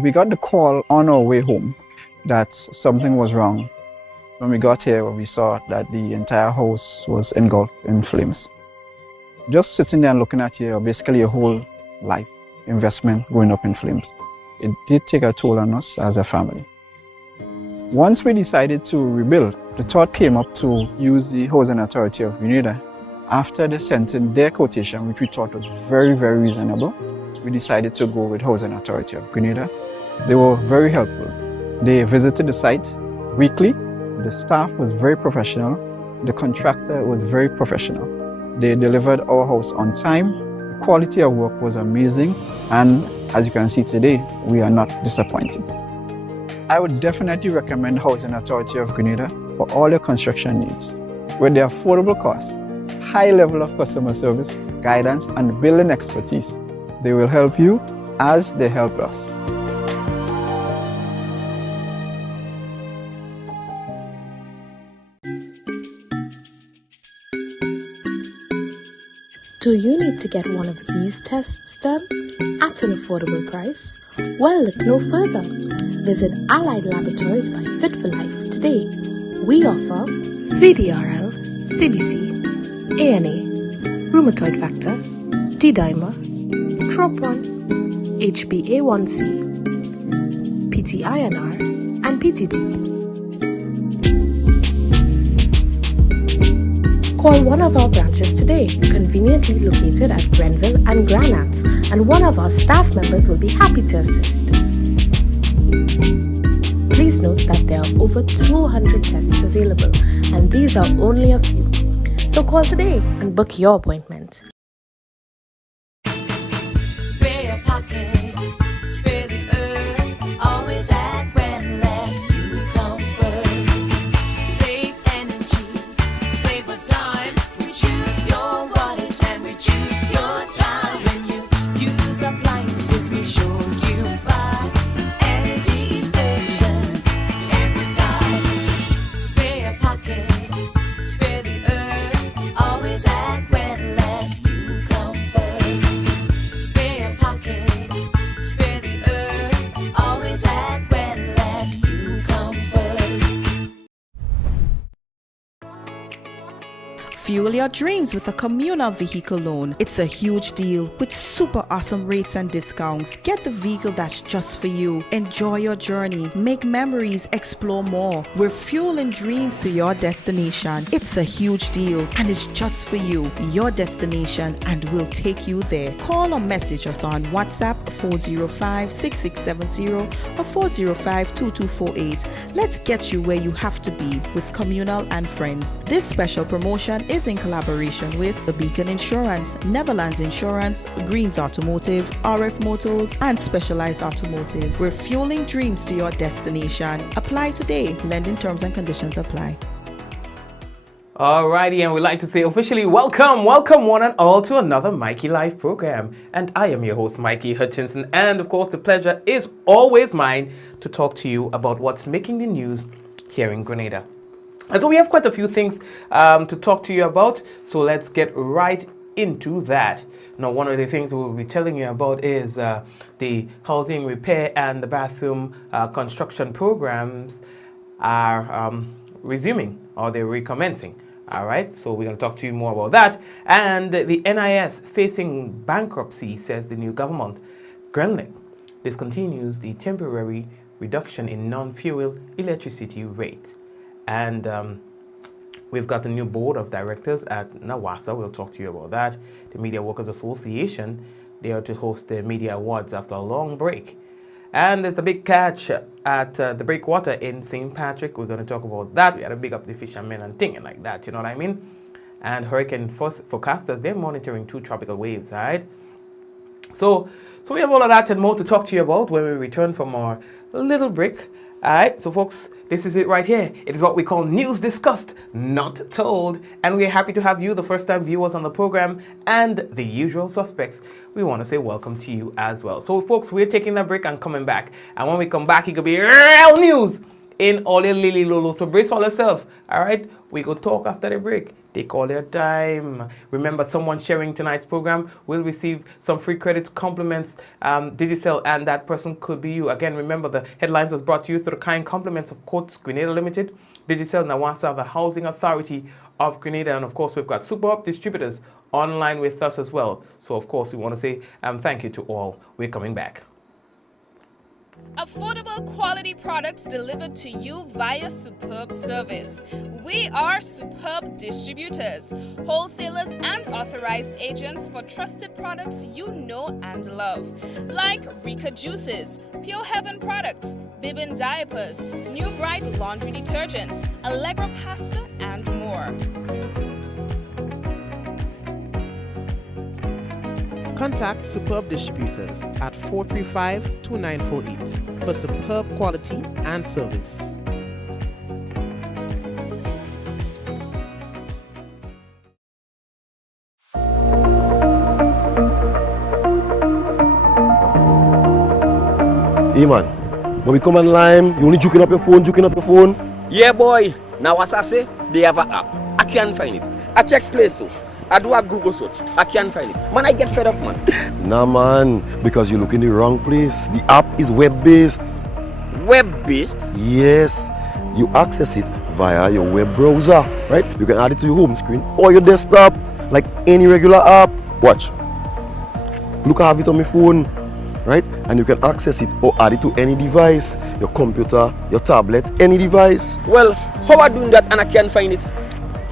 We got the call on our way home that something was wrong. When we got here, we saw that the entire house was engulfed in flames. Just sitting there and looking at you, basically a whole life investment going up in flames. It did take a toll on us as a family. Once we decided to rebuild, the thought came up to use the Housing Authority of Grenada. After they sent in their quotation, which we thought was very, very reasonable, we decided to go with Housing Authority of Grenada. They were very helpful. They visited the site weekly. The staff was very professional. The contractor was very professional. They delivered our house on time. The quality of work was amazing. And as you can see today, we are not disappointed. I would definitely recommend Housing Authority of Grenada for all your construction needs. With their affordable costs, high level of customer service, guidance, and building expertise, they will help you as they help us. Do you need to get one of these tests done at an affordable price? Well, look no further. Visit Allied Laboratories by Fit for Life today. We offer VDRL, CBC, ANA, rheumatoid factor, D-dimer, TROP1, HbA1c, PTINR, and PTT. Call one of our branches today, conveniently located at Grenville and Grenlec, and one of our staff members will be happy to assist. Please note that there are over 200 tests available, and these are only a few. So call today and book your appointment. Spare your pocket, spare the earth, always at Grenlec, you come first. Safe and cheap, save a dime, reduce your wattage and reduce your time. When you use appliances, make sure you buy energy efficient every time. Spare your pocket, spare the earth, always at Grenlec, you come first. Spare your pocket, spare the earth, always at Grenlec, you come first. Fuel your dreams with a communal vehicle loan. It's a huge deal with super awesome rates and discounts. Get the vehicle that's just for you. Enjoy your journey. Make memories. Explore more. We're fueling dreams to your destination. It's a huge deal and it's just for you. Your destination, and we'll take you there. Call or message us on WhatsApp 405-6670 or 405-2248. Let's get you where you have to be with Communal and Friends. This special promotion is in collaboration with The Beacon Insurance, Netherlands Insurance, Greens Automotive, RF Motors, and Specialized Automotive. We're fueling dreams to your destination. Apply today. Lending terms and conditions apply. Alrighty, and we'd like to say officially welcome one and all to another Mikey Live program. And I am your host, Mikey Hutchinson, and of course the pleasure is always mine to talk to you about what's making the news here in Grenada. And so we have quite a few things to talk to you about, so let's get right into that. Now, one of the things we'll be telling you about is the housing repair and the bathroom construction programs are resuming, or they're recommencing. All right, so we're going to talk to you more about that. And the NIS facing bankruptcy, says the new government. Grenlec discontinues the temporary reduction in non-fuel electricity rate. And we've got a new board of directors at NAWASA. We'll talk to you about that. The Media Workers Association, they are to host the Media Awards after a long break. And there's a big catch at the breakwater in St. Patrick. We're going to talk about that. We had to big up the fishermen and things like that, you know what I mean? And hurricane forecasters, they're monitoring 2 tropical waves, all right? So we have all of that and more to talk to you about when we return from our little break. All right, so folks, this is it right here. It is what we call news discussed, not told. And we're happy to have you, the first-time viewers on the program, and the usual suspects. We want to say welcome to you as well. So folks, we're taking a break and coming back. And when we come back, it could be real news in all your lily lolo. So brace all yourself. All right, we go talk after the break. Take all your time. Remember, someone sharing tonight's program will receive some free credit compliments, Digicel, and that person could be you. Again, remember, the headlines was brought to you through the kind compliments of Courts Grenada Limited, Digicel, NAWASA, the Housing Authority of Grenada, and of course, we've got Superb Distributors online with us as well. So, of course, we want to say thank you to all. We're coming back. Affordable quality products delivered to you via Superb Service. We are Superb Distributors, wholesalers and authorized agents for trusted products you know and love, like Rika Juices, Pure Heaven products, Bibbin diapers, New Bright laundry detergent, Allegra pasta, and more. Contact Superb Distributors at 435-2948 for superb quality and service. Hey man, when we come online, you only juking up your phone. Yeah boy, now what I say, they have an app. I can't find it. I check Play Store. I do a Google search. I can't find it. Man, I get fed up, man. Nah man, because you look in the wrong place. The app is web-based. Web-based? Yes, you access it via your web browser, right? You can add it to your home screen or your desktop, like any regular app. Watch. Look, I have it on my phone, right? And you can access it or add it to any device, your computer, your tablet, any device. Well, how I doing that and I can't find it?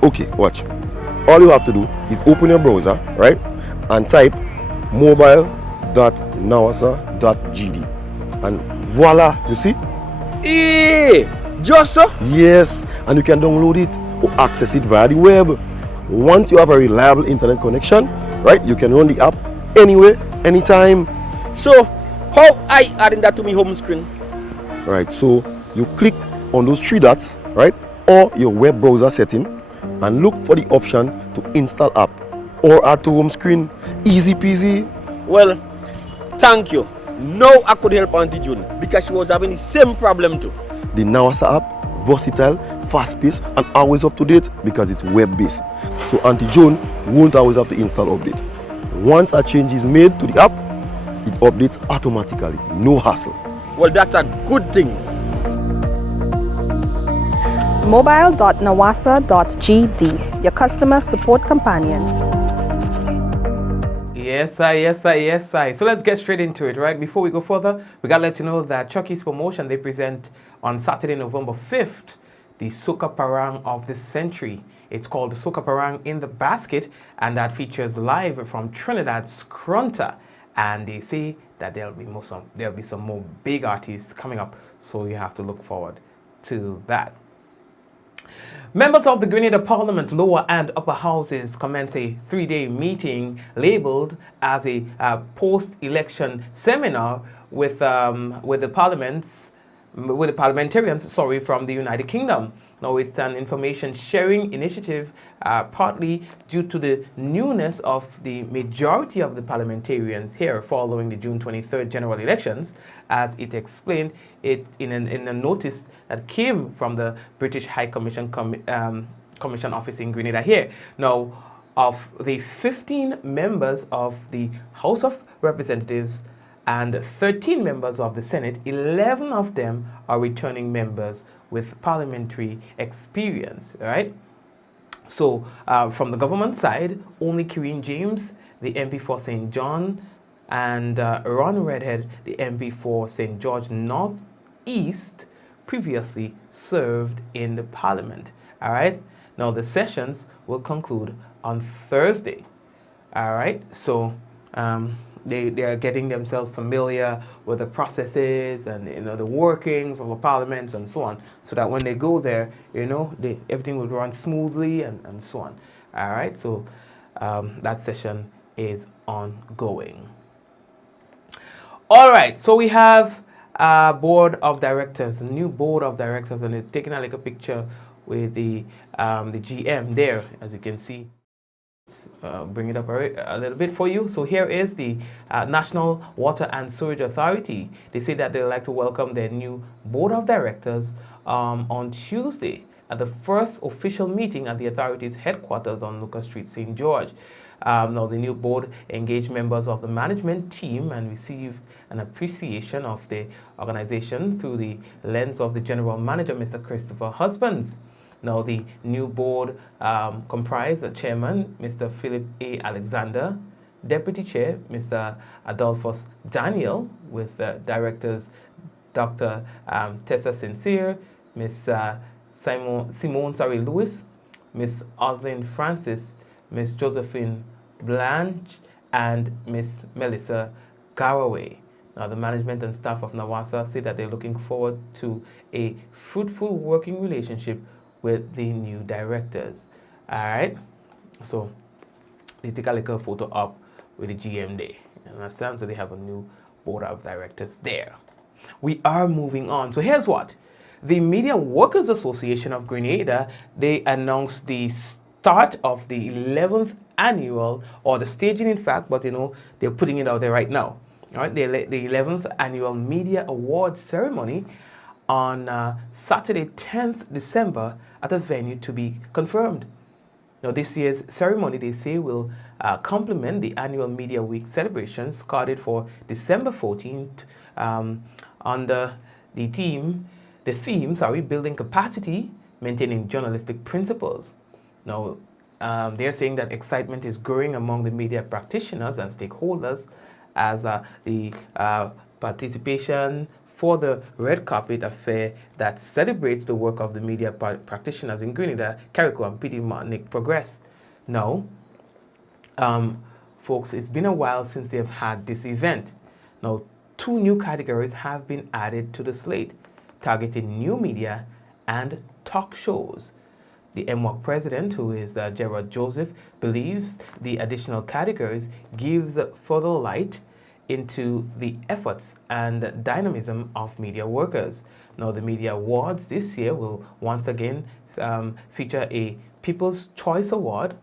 Okay, watch. All you have to do is open your browser, right? And type mobile.nawasa.gd. And voila, you see? Just so? Yes, and you can download it or access it via the web. Once you have a reliable internet connection, right? You can run the app anywhere, anytime. So, how I adding that to my home screen? Right, so you click on those three dots, right? Or your web browser setting, and look for the option to install app or add to home screen. Easy peasy. Well, thank you. Now I could help Auntie June because she was having the same problem too. The NAWASA app, versatile, fast-paced, and always up to date because it's web-based. So Auntie June won't always have to install update. Once a change is made to the app, it updates automatically, no hassle. Well, that's a good thing. mobile.nawasa.gd, your customer support companion. Yes, I. So let's get straight into it, right? Before we go further, we gotta let you know that Chucky's Promotion, they present on Saturday, November 5th, the Soca Parang of the Century. It's called the Soca Parang in the Basket, and that features live from Trinidad's Scrunta. And they say that there'll be some more big artists coming up, so you have to look forward to that. Members of the Grenada Parliament, lower and upper houses, commence a 3-day meeting labeled as a post-election seminar with the parliamentarians, from the United Kingdom. Now, it's an information sharing initiative, partly due to the newness of the majority of the parliamentarians here following the June 23rd general elections, as it explained it in a notice that came from the British High Commission Commission office in Grenada here. Now, of the 15 members of the House of Representatives and 13 members of the Senate, 11 of them are returning members with parliamentary experience, right? So from the government side, only Kireen James, the MP for St. John, and Ron Redhead, the MP for St. George North East, previously served in the parliament, all right? Now the sessions will conclude on Thursday, all right? So they are getting themselves familiar with the processes and the workings of the parliaments and so on, so that when they go there, everything will run smoothly and so on. All right, so that session is ongoing. All right, so we have a board of directors, a new board of directors, and they're taking a picture with the GM there, as you can see. bring it up a little bit for you. So here is the National Water and Sewage Authority. They say that they'd like to welcome their new board of directors on Tuesday at the first official meeting at the authority's headquarters on Lucas Street, St. George. Now, the new board engaged members of the management team and received an appreciation of the organization through the lens of the general manager, Mr. Christopher Husbands. Now, the new board comprised the chairman, Mr. Philip A. Alexander, deputy chair, Mr. Adolphus Daniel, with directors Dr. Tessa Sincere, Ms. Simone Lewis, Ms. Oslin Francis, Ms. Josephine Blanche, and Ms. Melissa Garraway. Now, the management and staff of NAWASA say that they're looking forward to a fruitful working relationship with the new directors. All right, so they take a little photo up with the GM there. You understand? So they have a new board of directors there. We are moving on. So here's what the Media Workers Association of Grenada, they announced the start of the 11th annual, or the staging in fact, but they're putting it out there right now. All right, the 11th annual Media Awards ceremony on Saturday, 10th December at a venue to be confirmed. Now, this year's ceremony, they say, will complement the annual Media Week celebrations scheduled for December 14th under the theme, building capacity, maintaining journalistic principles. Now, they're saying that excitement is growing among the media practitioners and stakeholders as the participation for the red carpet affair that celebrates the work of the media practitioners in Grenada, Carriacou, and Petit Martinique progress. Now, folks, it's been a while since they've had this event. Now, 2 new categories have been added to the slate, targeting new media and talk shows. The MWOC president, who is Gerard Joseph, believes the additional categories gives further light into the efforts and dynamism of media workers. Now, the Media Awards this year will once again feature a People's Choice Award,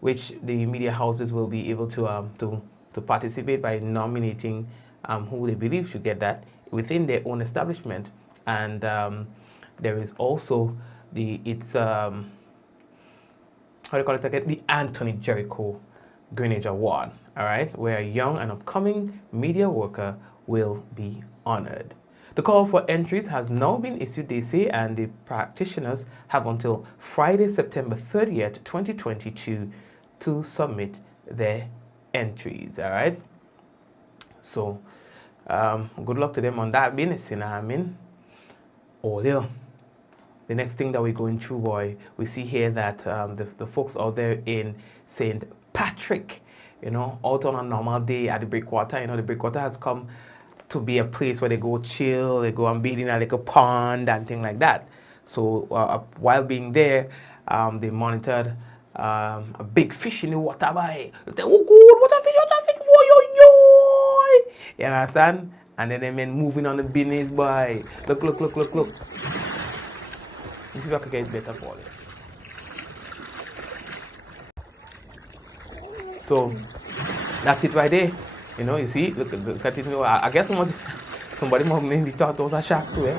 which the media houses will be able to participate by nominating who they believe should get that within their own establishment. And there is also the Anthony Jericho Greenage Award, all right, where a young and upcoming media worker will be honored. The call for entries has now been issued, they say, and the practitioners have until Friday, September 30th, 2022 to submit their entries, all right? So, good luck to them on that business, you know what I mean? Oh, yeah. The next thing that we're going through, boy, we see here that the folks out there in St. Patrick, out on a normal day at the breakwater, the breakwater has come to be a place where they go chill, they go and bathe in a little pond and thing like that. So while being there, they monitored a big fish in the water, boy. They, oh, good, what a fish, whoa, yo. You understand? And then they men moving on the business, boy. Look. Let's see if I can get better for it. So that's it right there. You see, look at it. I guess somebody maybe thought it was a shark too.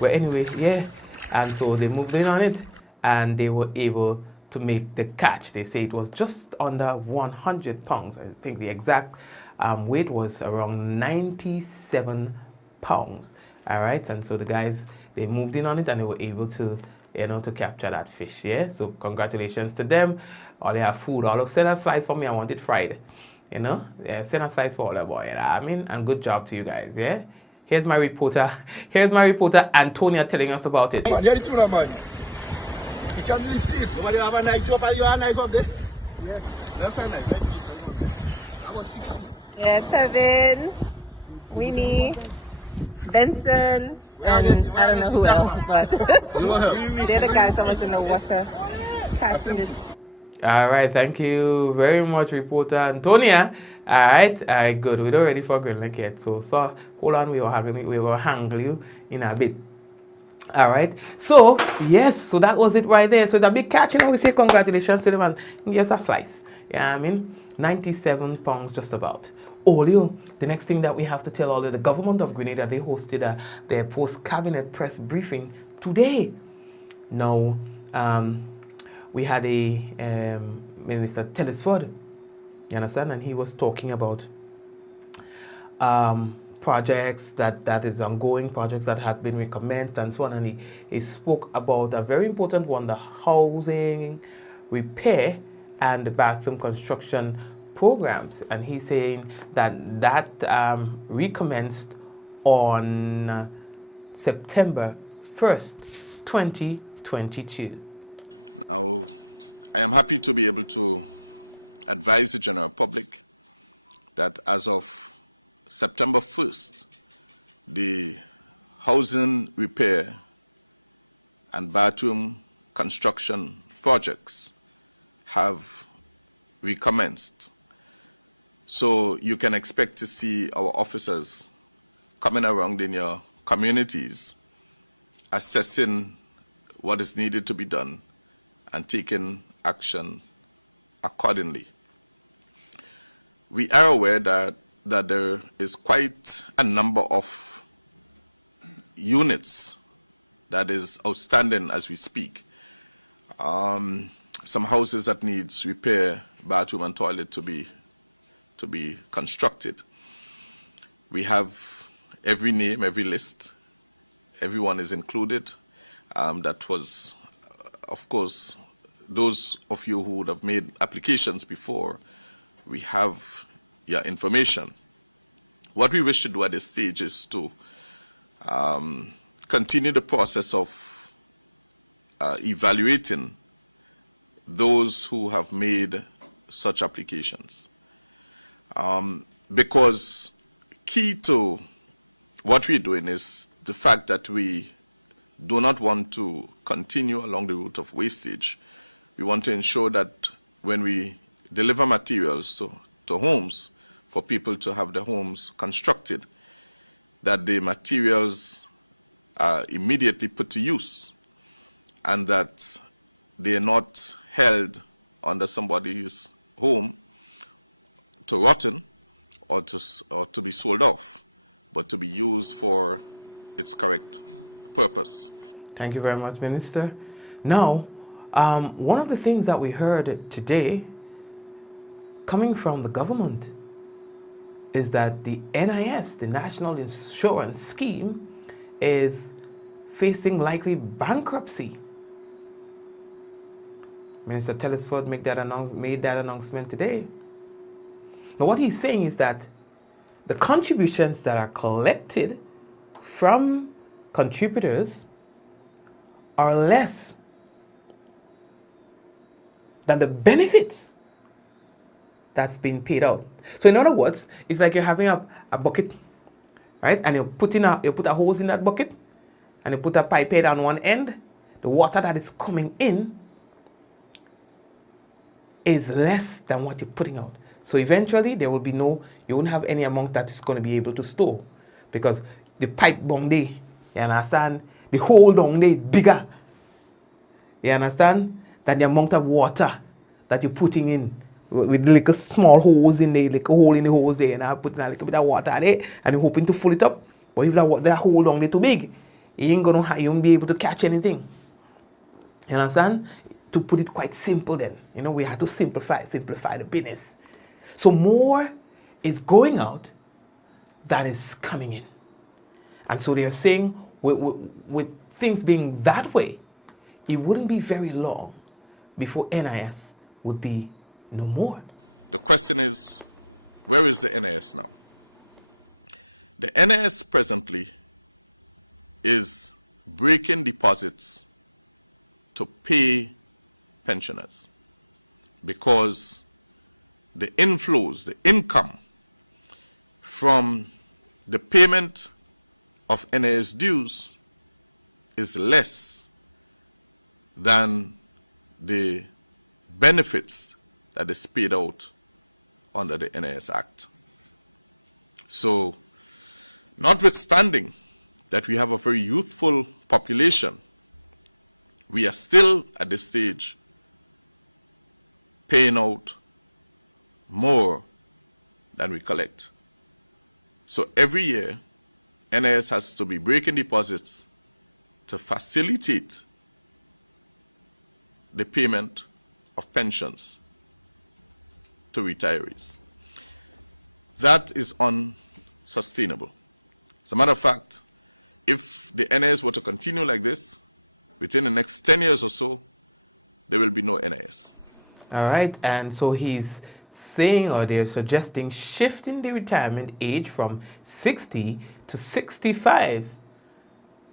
But anyway, yeah. And so they moved in on it, and they were able to make the catch. They say it was just under 100 pounds. I think the exact weight was around 97 pounds. All right, and so the guys, they moved in on it, and they were able to to capture that fish, yeah? So congratulations to them. Or they have food. All of send a slice for me, I want it fried. Yeah, send a slice for all the boy, I mean? And good job to you guys, yeah? Here's my reporter, Antonia, telling us about it. Man, you're the tuna, man. You can lift it. Nobody have a knife drop, and you have a knife up there? Yeah. That's a knife. I was 60. Yeah, Tevin, Winnie, Benson, and I don't know who else, but they're the guys that was in the water catching this. All right, thank you very much, reporter Antonia. All right, good. We're not ready for Grenlec yet, so hold on, we will handle you in a bit. All right. So, yes, so that was it right there. So it's a big catch. You know, we say congratulations to them and here's a slice. Yeah, I mean, 97 pounds just about. Olio, the next thing that we have to tell all of the government of Grenada, they hosted their post-cabinet press briefing today. Now, we had a Minister Telesford, you understand, and he was talking about projects that is ongoing, projects that have been recommenced and so on. And he spoke about a very important one, the housing repair and the bathroom construction programs. And he's saying that recommenced on September 1st, 2022. Now, I am happy to be able to advise the general public that as of September 1st, the housing repair and bathroom construction projects have recommenced. So you can expect to see our officers coming around in your communities, assessing what is needed to be done and taking action accordingly. We are aware that there is quite a number of units that is outstanding as we speak. Some houses that needs repair, bathroom and toilet to be constructed. We have every name, every list. Everyone is included. That was, of course, those of you who would have made applications before, we have your information. What we wish to do at this stage is to continue the process of evaluating those who have made such applications. Because key to what we're doing is the fact that we do not want to continue along the route of wastage. We want to ensure that when we deliver materials to homes, for people to have their homes constructed, that the materials are immediately put to use and that they are not held under somebody's home to rotten or to be sold off, but to be used for its correct purpose. Thank you very much, Minister. Now, one of the things that we heard today coming from the government is that the NIS, the National Insurance Scheme, is facing likely bankruptcy. Minister Telesford made that announcement today. Now what he's saying is that the contributions that are collected from contributors are less than the benefits that's been paid out. So in other words, it's like you're having a bucket, right? And you put a hose in that bucket and you put a pipe head on one end. The water that is coming in is less than what you're putting out. So eventually there will be you won't have any amount that is going to be able to store because the pipe down there, you understand? The hole down there is bigger, you understand, than the amount of water that you're putting in. With like a small hose in there, like a hole in the hose there, and I put a little bit of water there, and you're hoping to fill it up. But if that hole down there too big, you won't be able to catch anything. You understand? To put it quite simple then, we have to simplify the business. So more is going out than is coming in. And so they are saying with things being that way, it wouldn't be very long before NIS would be no more. The question is, where is the NIS now? The NIS presently is breaking deposits to pay pensioners because the inflows, the income from the payment of NIS dues is less than the benefits that is paid out under the NIS Act. So, notwithstanding that we have a very youthful population, we are still at this stage paying out more than we collect. So every year, NIS has to be breaking deposits to facilitate the payment of pensions to retirees. That is unsustainable. As a matter of fact, if the NIS were to continue like this, within the next 10 years or so, there will be no NIS. All right, and so he's saying, or they're suggesting, shifting the retirement age from 60 to 65.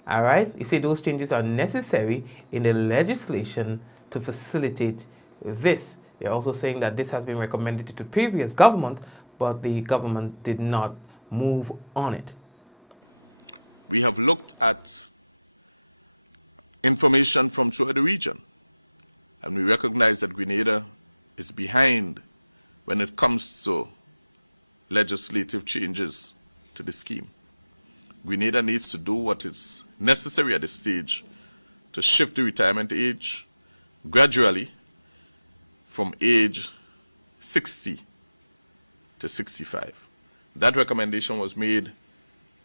All right, you say those changes are necessary in the legislation to facilitate this. They're also saying that this has been recommended to the previous government, but the government did not move on it. We have looked at information from throughout the region, and we recognize that Grenada is behind when it comes to legislative changes to the scheme. Grenada needs to do what is necessary at this stage to shift the retirement age gradually from age 60 to 65. That recommendation was made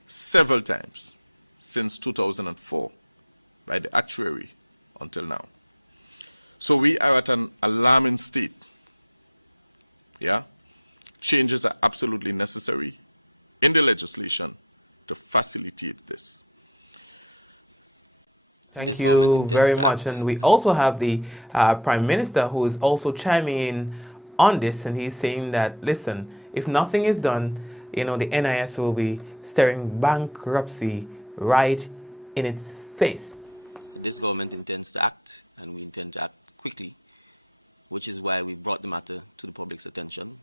several times since 2004 by the actuary until now. So we are at an alarming state. Yeah? Changes are absolutely necessary in the legislation to facilitate this. Thank you very much. And we also have the Prime Minister, who is also chiming in on this, and he's saying that, listen, if nothing is done, the NIS will be staring bankruptcy right in its face. This government intends to act, and we intend to act quickly, which is why we brought the matter to the public's attention,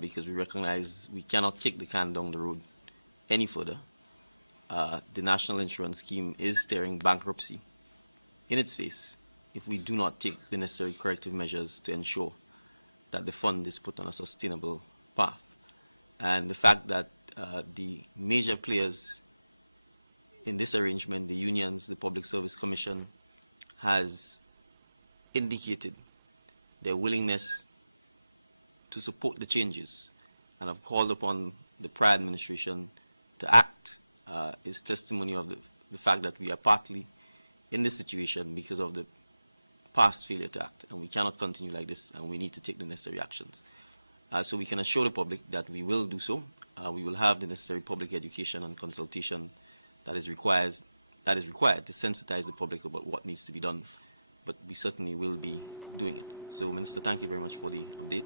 because we recognize we cannot kick the can down the road any further. The National Insurance Scheme is staring bankruptcy in its face if we do not take the necessary corrective measures to ensure that the fund is put on a sustainable path. And the fact that the major players in this arrangement, the unions, the Public Service Commission, has indicated their willingness to support the changes and have called upon the prior administration to act is testimony of the fact that we are partly in this situation because of the past failure to act, and we cannot continue like this, and we need to take the necessary actions. So we can assure the public that we will do so. We will have the necessary public education and consultation that is required to sensitize the public about what needs to be done, but we certainly will be doing it. So, Minister, thank you very much for the update.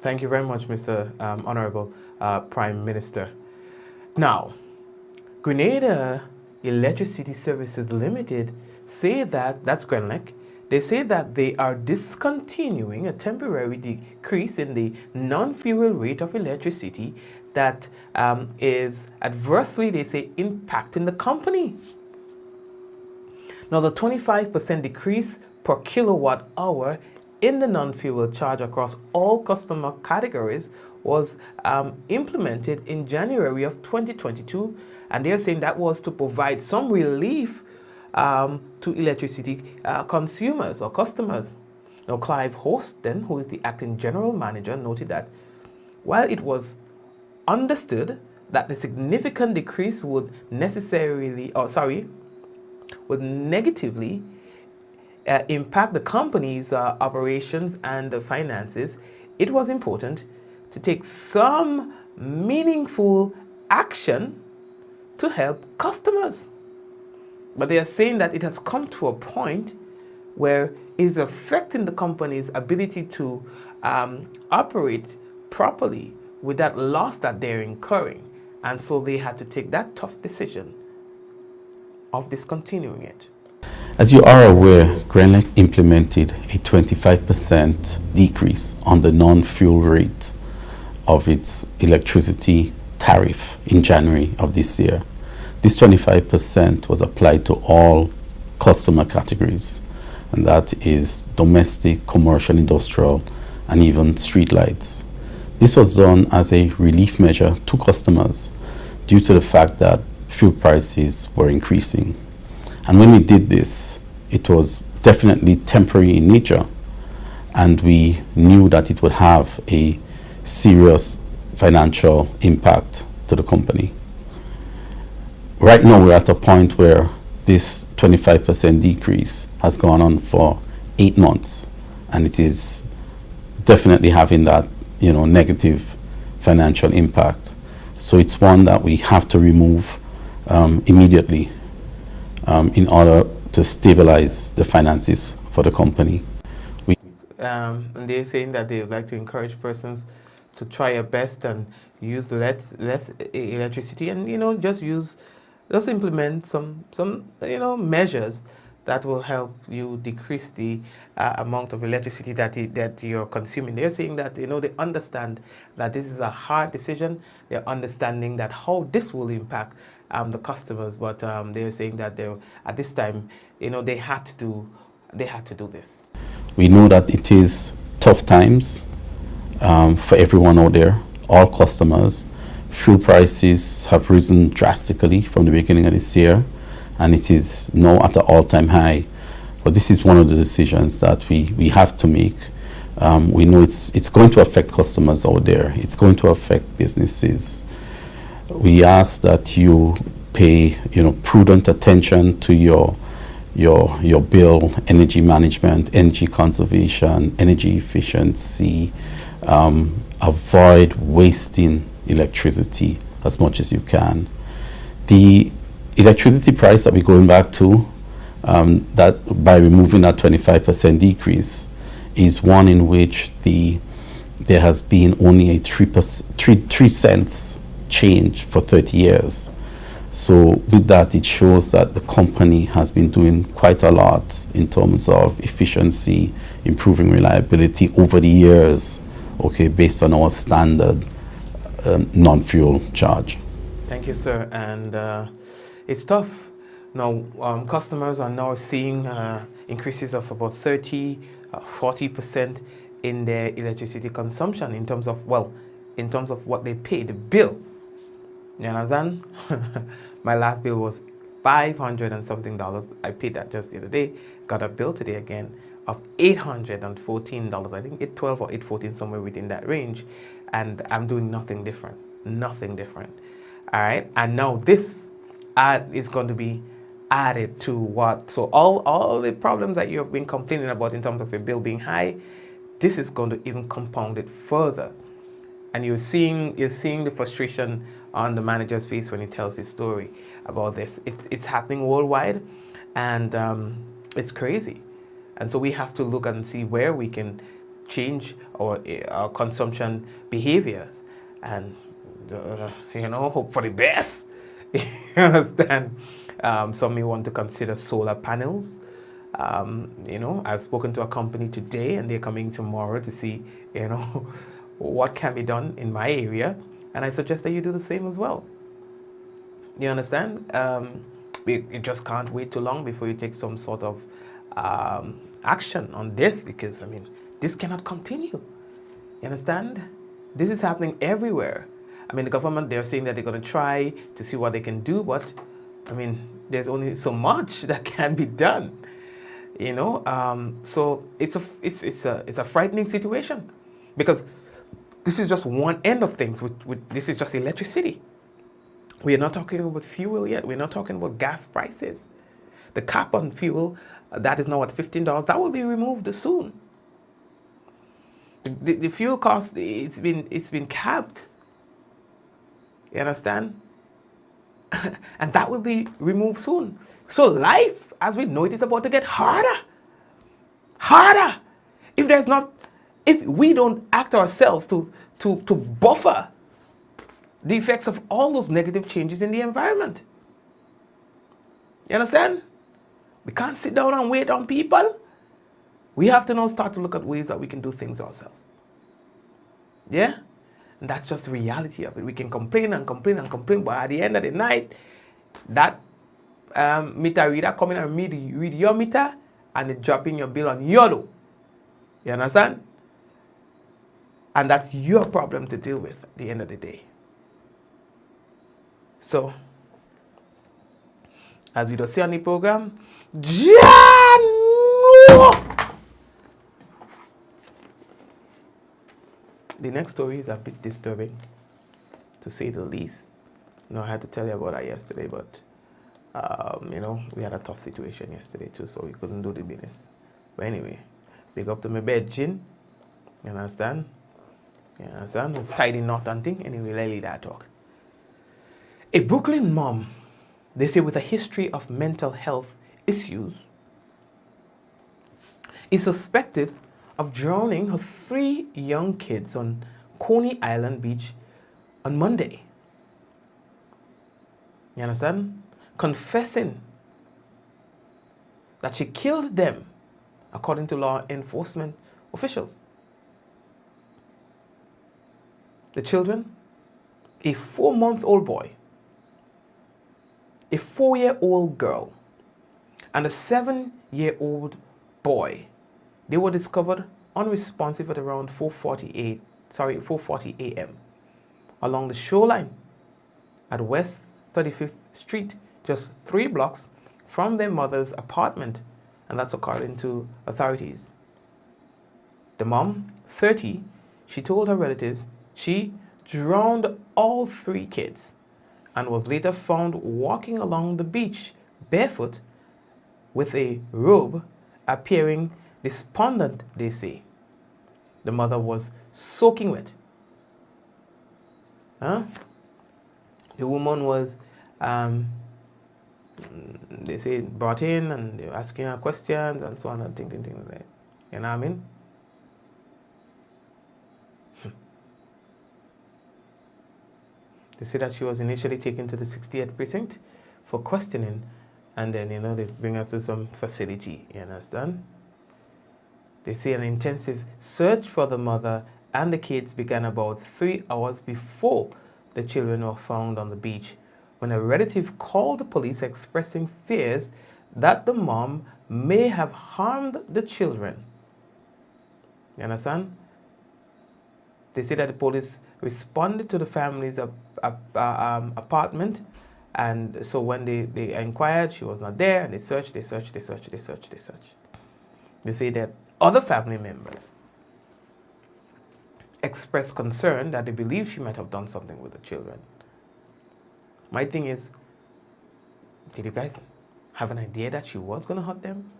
Thank you very much, Mr. Honorable Prime Minister. Now, Grenada Electricity Services Limited say that's Grenlec. They say that they are discontinuing a temporary decrease in the non-fuel rate of electricity that is adversely, they say, impacting the company. Now, the 25% decrease per kilowatt hour in the non-fuel charge across all customer categories was implemented in January of 2022, and they're saying that was to provide some relief to electricity consumers or customers. Now, Clive Houston, who is the acting general manager, noted that while it was understood that the significant decrease would negatively impact the company's operations and the finances, it was important to take some meaningful action to help customers. But they are saying that it has come to a point where it is affecting the company's ability to operate properly with that loss that they're incurring. And so they had to take that tough decision of discontinuing it. As you are aware, Grenlec implemented a 25% decrease on the non-fuel rate of its electricity tariff in January of this year. This 25% was applied to all customer categories, and that is domestic, commercial, industrial, and even street lights. This was done as a relief measure to customers due to the fact that fuel prices were increasing. And when we did this, it was definitely temporary in nature, and we knew that it would have a serious financial impact to the company. Right now, we're at a point where this 25% decrease has gone on for 8 months, and it is definitely having that, negative financial impact. So it's one that we have to remove immediately in order to stabilize the finances for the company. And they're saying that they would like to encourage persons to try your best and use less electricity, and just implement some measures that will help you decrease the amount of electricity that you're consuming. They're saying that they understand that this is a hard decision. They're understanding that how this will impact the customers, but they're saying that at this time they had to do this. We know that it is tough times for everyone out there, all customers. Fuel prices have risen drastically from the beginning of this year, and it is now at an all-time high. But this is one of the decisions that we have to make. We know it's going to affect customers out there. It's going to affect businesses. We ask that you pay prudent attention to your bill, energy management, energy conservation, energy efficiency. Avoid wasting electricity as much as you can. The electricity price that we're going back to, that by removing that 25% decrease, is one in which there has been only a 3 cents change for 30 years. So with that, it shows that the company has been doing quite a lot in terms of efficiency, improving reliability over the years, based on our standard non-fuel charge. Thank you, sir. And it's tough. Now, customers are now seeing increases of about 40% in their electricity consumption in terms of what they pay, the bill. You understand? My last bill was $500 and something. I paid that just the other day. Got a bill today again of $814. I think $812 or $814, somewhere within that range. And I'm doing nothing different. Nothing different. All right. And now this is going to be added to what? So all the problems that you have been complaining about in terms of your bill being high, this is going to even compound it further. And you're seeing the frustration on the manager's face when he tells his story about this. It's happening worldwide, and it's crazy. And so we have to look and see where we can change our consumption behaviors, and hope for the best. You understand? Some may want to consider solar panels. I've spoken to a company today, and they're coming tomorrow to see what can be done in my area, and I suggest that you do the same as well. You understand? You just can't wait too long before you take some sort of action on this, because this cannot continue. You understand? This is happening everywhere. The government, they're saying that they're going to try to see what they can do, but there's only so much that can be done. So it's a frightening situation, because this is just one end of things. This is just electricity. We are not talking about fuel yet. We're not talking about gas prices. The cap on fuel, that is now at $15. That will be removed soon. The fuel cost, it's been capped. You understand? And that will be removed soon. So life, as we know it, is about to get harder. Harder. If we don't act ourselves to buffer the effects of all those negative changes in the environment. You understand? We can't sit down and wait on people. We have to now start to look at ways that we can do things ourselves. Yeah? And that's just the reality of it. We can complain and complain and complain, but at the end of the night, that meter reader coming and read your meter, and it dropping your bill on your door. You understand? And that's your problem to deal with at the end of the day. So, as we do see on the program, Jano! The next story is a bit disturbing, to say the least. No, I had to tell you about that yesterday, but you know, we had a tough situation yesterday too, so we couldn't do the business. But anyway, big up to my bed, Jin. You understand? You understand? Tidy knot and thing. Anyway, let me that talk. A Brooklyn mom, they say with a history of mental health issues, is suspected of drowning her 3 young kids on Coney Island Beach on Monday. You understand? Confessing that she killed them, according to law enforcement officials. The children, a 4-month-old boy, a 4-year-old girl, and a 7-year-old boy, they were discovered unresponsive at around 4:40 a.m. along the shoreline at West 35th Street, just 3 blocks from their mother's apartment, and that's according to authorities. The mom, 30, she told her relatives she drowned all 3 kids and was later found walking along the beach barefoot with a robe, appearing despondent, they say. The mother was soaking wet. The woman was, they say, brought in and they were asking her questions and so on and thing like that. You know what I mean? They say that she was initially taken to the 68th precinct for questioning, and then, you know, they bring her to some facility, you understand? They say an intensive search for the mother and the kids began about 3 hours before the children were found on the beach, when a relative called the police expressing fears that the mom may have harmed the children. You understand? They say that the police responded to the family's apartment, and so when they inquired, she was not there, and they searched. They say that other family members expressed concern that they believe she might have done something with the children. My thing is, did you guys have an idea that she was going to hurt them?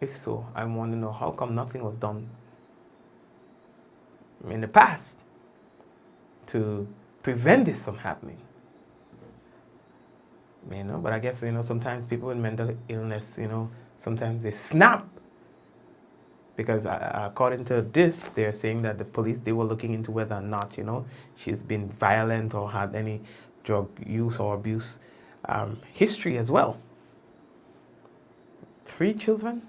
If so, I want to know how come nothing was done in the past to prevent this from happening. You know, but I guess, you know, sometimes people with mental illness, you know, sometimes they snap. Because according to this, they're saying that the police, they were looking into whether or not, you know, she's been violent or had any drug use or abuse history as well. 3 children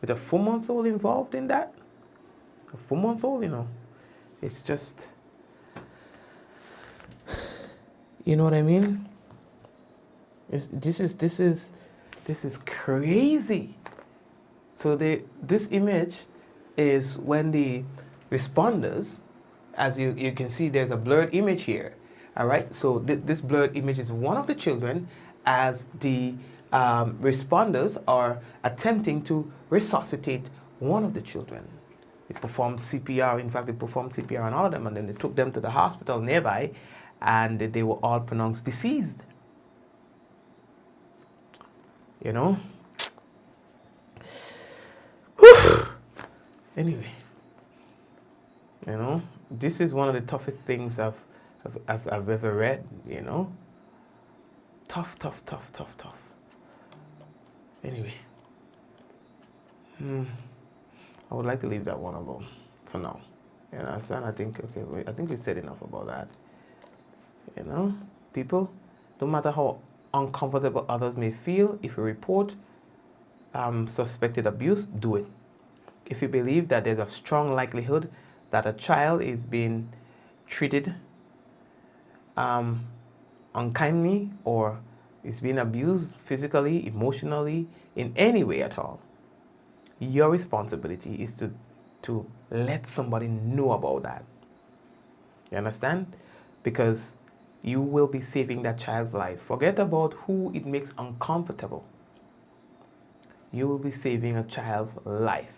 with a 4-month-old involved in that? A 4-month-old, you know, it's just, you know what I mean? This is crazy. So this image is when the responders, as you can see, there's a blurred image here. All right, so this blurred image is one of the children as the responders are attempting to resuscitate one of the children. They performed CPR. In fact, they performed CPR on all of them, and then they took them to the hospital nearby, and they were all pronounced deceased. You know? Anyway, you know, this is one of the toughest things I've ever read, you know. Tough. Anyway, I would like to leave that one alone for now. You understand? I think we said enough about that. You know, people, no matter how uncomfortable others may feel, if you report suspected abuse, do it. If you believe that there's a strong likelihood that a child is being treated unkindly or is being abused physically, emotionally, in any way at all, your responsibility is to let somebody know about that. You understand? Because you will be saving that child's life. Forget about who it makes uncomfortable. You will be saving a child's life.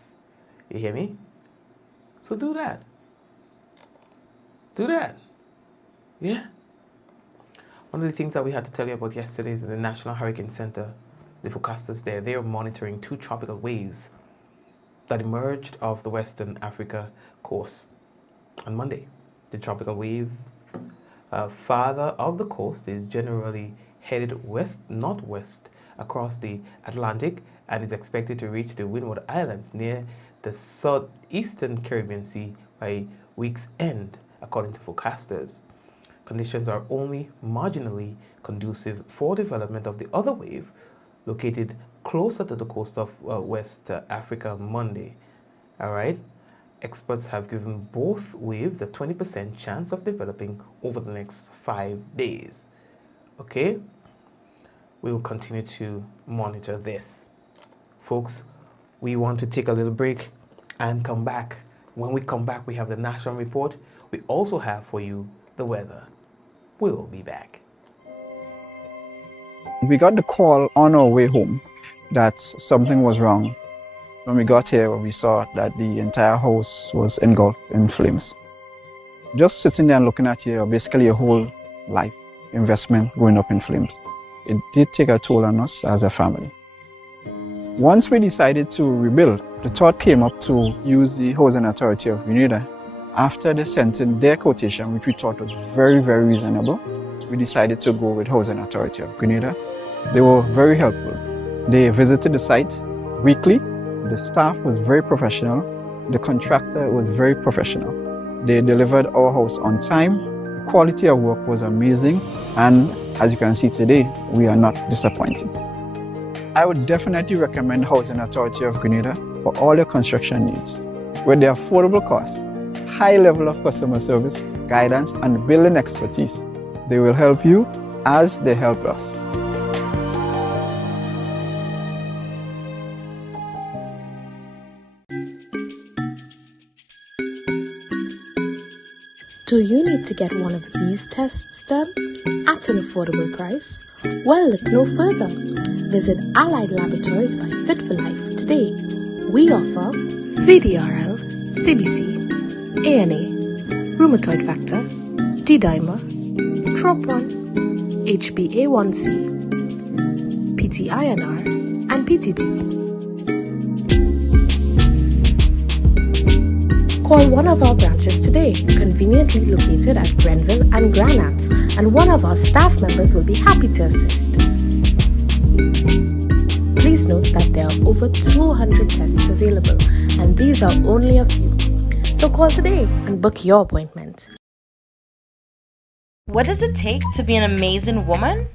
You hear me? So do that. Do that. Yeah. One of the things that we had to tell you about yesterday is the National Hurricane Center, the forecasters there, they are monitoring 2 tropical waves that emerged off the Western Africa coast on Monday. The tropical wave farther of the coast is generally headed west-northwest across the Atlantic and is expected to reach the Windward Islands near the southeastern Caribbean Sea by week's end, according to forecasters. Conditions are only marginally conducive for development of the other wave located closer to the coast of West Africa Monday. All right? Experts have given both waves a 20% chance of developing over the next 5 days. Okay? We will continue to monitor this. Folks, we want to take a little break and come back. When we come back, we have the national report. We also have for you the weather. We will be back. We got the call on our way home that something was wrong. When we got here, we saw that the entire house was engulfed in flames. Just sitting there and looking at here, basically a whole life investment going up in flames. It did take a toll on us as a family. Once we decided to rebuild, the thought came up to use the Housing Authority of Grenada. After they sent in their quotation, which we thought was very, very reasonable, we decided to go with Housing Authority of Grenada. They were very helpful. They visited the site weekly. The staff was very professional. The contractor was very professional. They delivered our house on time. The quality of work was amazing. And as you can see today, we are not disappointed. I would definitely recommend Housing Authority of Grenada for all your construction needs. With their affordable costs, high level of customer service, guidance, and building expertise, they will help you as they help us. Do you need to get one of these tests done at an affordable price? Well, look no further. Visit Allied Laboratories by Fit for Life today. We offer VDRL, CBC, ANA, rheumatoid factor, D-dimer, TROP1, HbA1c, PT-INR, and PTT. Call one of our branches today, conveniently located at Grenville and Grenlec, and one of our staff members will be happy to assist. Please note that there are over 200 tests available, and these are only a few. So call today and book your appointment. What does it take to be an amazing woman?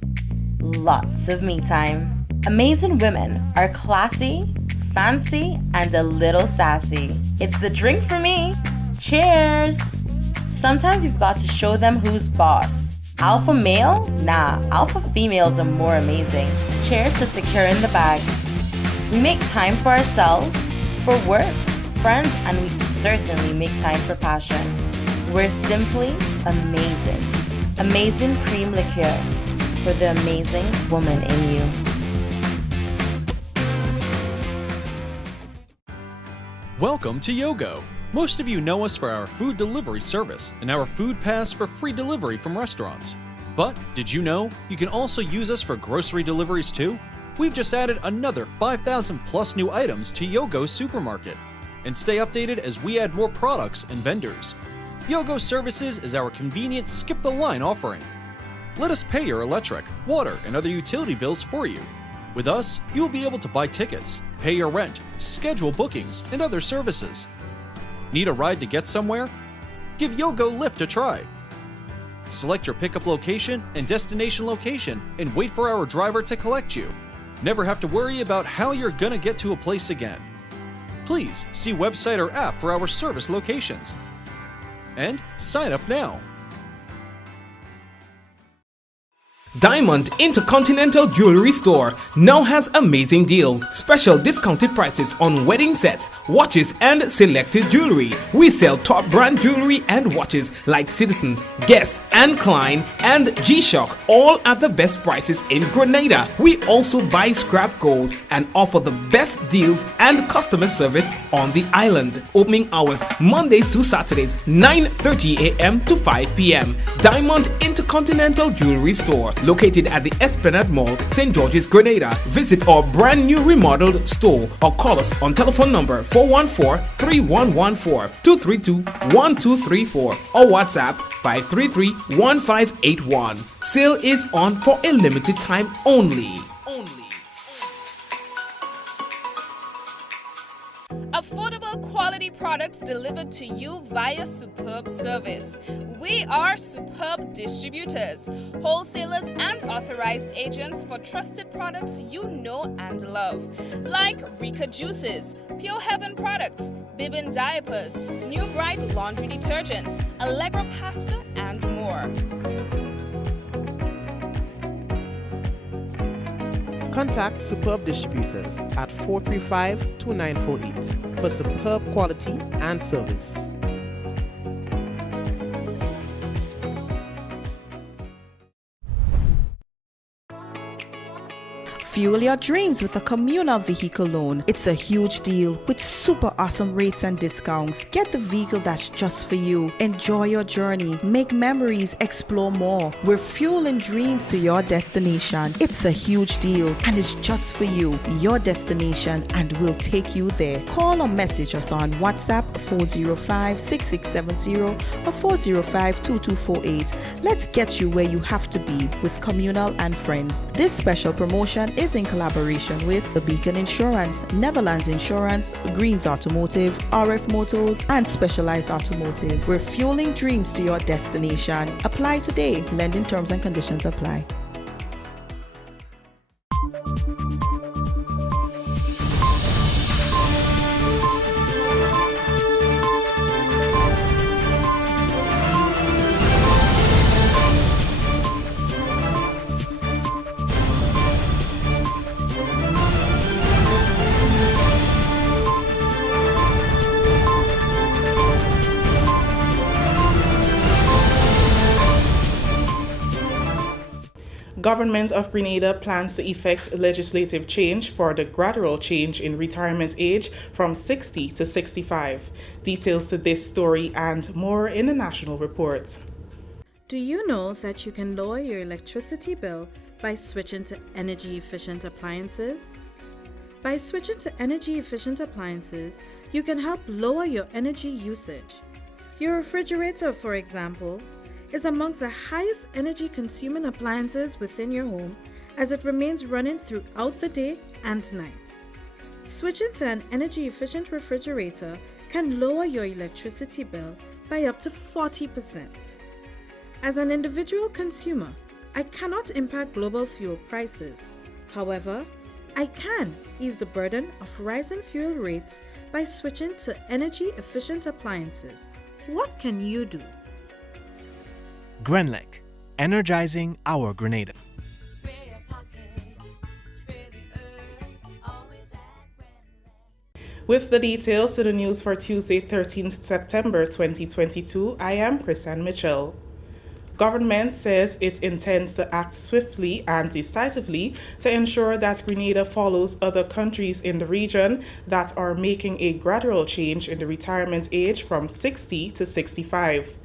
Lots of me time. Amazing women are classy, fancy, and a little sassy. It's the drink for me. Cheers! Sometimes you've got to show them who's boss. Alpha male? Nah, alpha females are more amazing. Cheers to securing the bag. We make time for ourselves, for work, friends, and we certainly make time for passion. We're simply amazing. Amazing cream liqueur for the amazing woman in you. Welcome to Yogo. Most of you know us for our food delivery service and our food pass for free delivery from restaurants. But did you know you can also use us for grocery deliveries too? We've just added another 5,000 plus new items to Yogo Supermarket. And stay updated as we add more products and vendors. Yogo Services is our convenient skip the line offering. Let us pay your electric, water, and other utility bills for you. With us, you will be able to buy tickets, pay your rent, schedule bookings, and other services. Need a ride to get somewhere? Give Yogo Lyft a try. Select your pickup location and destination location and wait for our driver to collect you. Never have to worry about how you're gonna get to a place again. Please see website or app for our service locations. And sign up now. Diamond Intercontinental Jewelry Store now has amazing deals, special discounted prices on wedding sets, watches and selected jewelry. We sell top brand jewelry and watches like Citizen, Guess and Klein and G-Shock, all at the best prices in Grenada. We also buy scrap gold and offer the best deals and customer service on the island. Opening hours Mondays to Saturdays 9:30 a.m. to 5 p.m. Diamond Intercontinental Jewelry Store, located at the Esplanade Mall, St. George's, Grenada. Visit our brand new remodeled store or call us on telephone number 414-3114, 232-1234 or WhatsApp 533-1581. Sale is on for a limited time only. Affordable quality products delivered to you via superb service. We are Superb Distributors, wholesalers and authorized agents for trusted products you know and love, like Rika Juices, Pure Heaven products, Bibin diapers, New Bright laundry detergent, Allegra pasta, and more. Contact Superb Distributors at 435-2948 for superb quality and service. Fuel your dreams with a communal vehicle loan. It's a huge deal with super awesome rates and discounts. Get the vehicle that's just for you. Enjoy your journey. Make memories. Explore more. We're fueling dreams to your destination. It's a huge deal and it's just for you. Your destination, and we'll take you there. Call or message us on WhatsApp 405-6670 or 405-2248. Let's get you where you have to be with Communal and Friends. This special promotion is in collaboration with The Beacon Insurance, Netherlands Insurance, Greens Automotive, RF Motors, and Specialized Automotive. We're fueling dreams to your destination. Apply today. Lending terms and conditions apply. Government of Grenada plans to effect legislative change for the gradual change in retirement age from 60 to 65. Details to this story and more in the national report. Do you know that you can lower your electricity bill by switching to energy-efficient appliances? By switching to energy-efficient appliances, you can help lower your energy usage. Your refrigerator, for example, is amongst the highest energy consuming appliances within your home as it remains running throughout the day and night. Switching to an energy efficient refrigerator can lower your electricity bill by up to 40%. As an individual consumer, I cannot impact global fuel prices. However, I can ease the burden of rising fuel rates by switching to energy efficient appliances. What can you do? Grenlec, energizing our Grenada. With the details to the news for Tuesday, 13th September 2022, I am Chrisanne Mitchell. Government says it intends to act swiftly and decisively to ensure that Grenada follows other countries in the region that are making a gradual change in the retirement age from 60 to 65.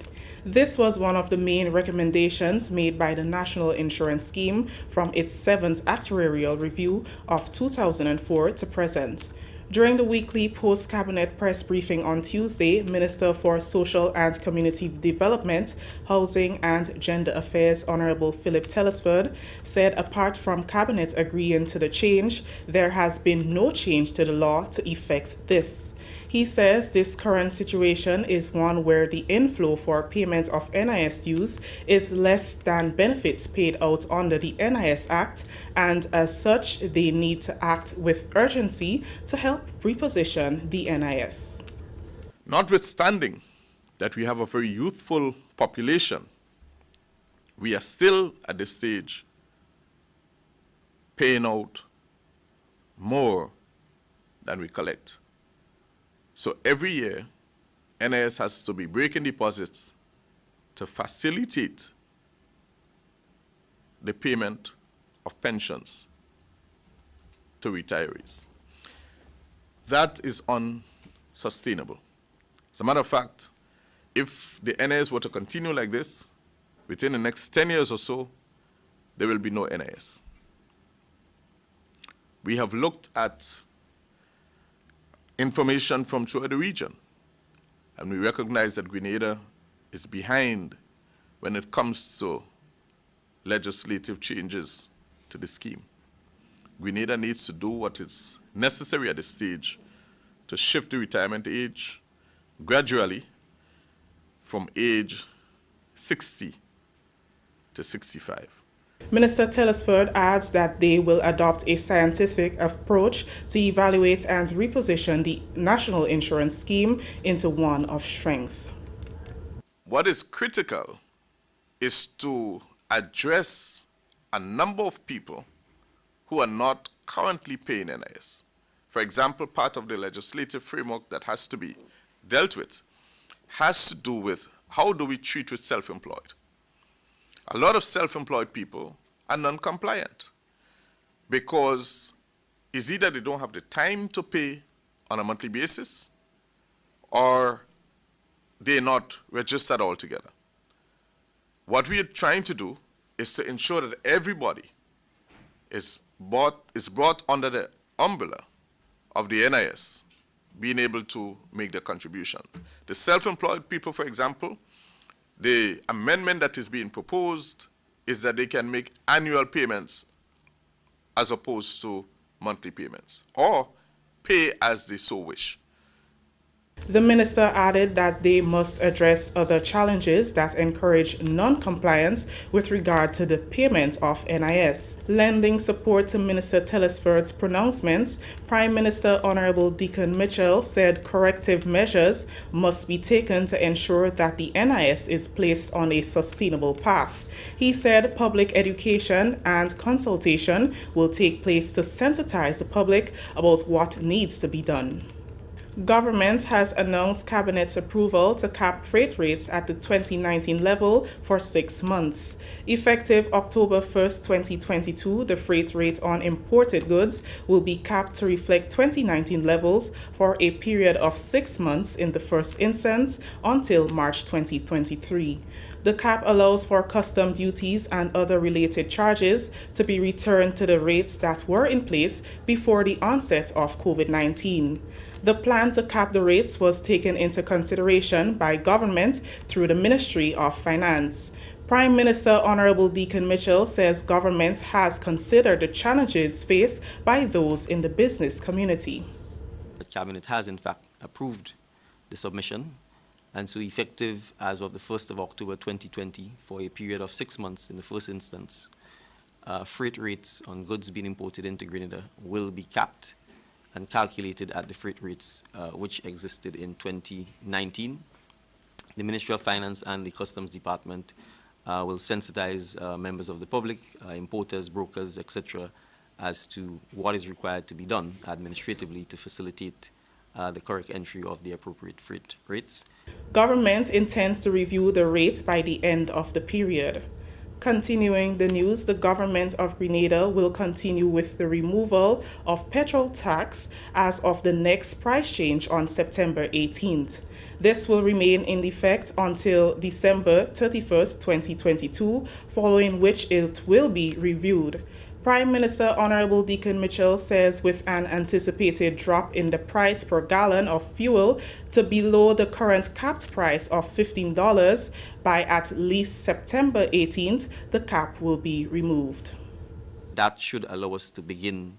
This was one of the main recommendations made by the National Insurance Scheme from its 7th actuarial review of 2004 to present. During the weekly post-cabinet press briefing on Tuesday, Minister for Social and Community Development, Housing and Gender Affairs Honorable Philip Telesford said apart from Cabinet agreeing to the change, there has been no change to the law to effect this. He says this current situation is one where the inflow for payment of NIS dues is less than benefits paid out under the NIS Act, and as such, they need to act with urgency to help reposition the NIS. Notwithstanding that we have a very youthful population, we are still at the stage paying out more than we collect. So every year, NIS has to be breaking deposits to facilitate the payment of pensions to retirees. That is unsustainable. As a matter of fact, if the NIS were to continue like this, within the next 10 years or so, there will be no NIS. We have looked at information from throughout the region, and we recognize that Grenada is behind when it comes to legislative changes to the scheme. Grenada needs to do what is necessary at this stage to shift the retirement age gradually from age 60 to 65. Minister Telesford adds that they will adopt a scientific approach to evaluate and reposition the national insurance scheme into one of strength. What is critical is to address a number of people who are not currently paying NIS. For example, part of the legislative framework that has to be dealt with has to do with how do we treat with self-employed. A lot of self-employed people are non-compliant because it's either they don't have the time to pay on a monthly basis or they're not registered altogether. What we are trying to do is to ensure that everybody is brought under the umbrella of the NIS, being able to make the contribution. The self-employed people, for example, the amendment that is being proposed is that they can make annual payments as opposed to monthly payments, or pay as they so wish. The minister added that they must address other challenges that encourage non-compliance with regard to the payment of NIS. Lending support to Minister Telesford's pronouncements, Prime Minister Honorable Deacon Mitchell said corrective measures must be taken to ensure that the NIS is placed on a sustainable path. He said public education and consultation will take place to sensitize the public about what needs to be done. Government has announced Cabinet's approval to cap freight rates at the 2019 level for 6 months. Effective October 1st, 2022, the freight rate on imported goods will be capped to reflect 2019 levels for a period of 6 months in the first instance until March 2023. The cap allows for custom duties and other related charges to be returned to the rates that were in place before the onset of COVID-19. The plan to cap the rates was taken into consideration by government through the Ministry of Finance. Prime Minister Honorable Deacon Mitchell says government has considered the challenges faced by those in the business community. The Cabinet has in fact approved the submission, and so effective as of the 1st of October 2020 for a period of 6 months in the first instance, freight rates on goods being imported into Grenada will be capped and calculated at the freight rates which existed in 2019. The Ministry of Finance and the Customs Department will sensitize members of the public, importers, brokers, etc., as to what is required to be done administratively to facilitate the correct entry of the appropriate freight rates. Government intends to review the rate by the end of the period. Continuing the news, the government of Grenada will continue with the removal of petrol tax as of the next price change on September 18th. This will remain in effect until December 31st, 2022, following which it will be reviewed. Prime Minister Honorable Deacon Mitchell says with an anticipated drop in the price per gallon of fuel to below the current capped price of $15 by at least September 18th, the cap will be removed. That should allow us to begin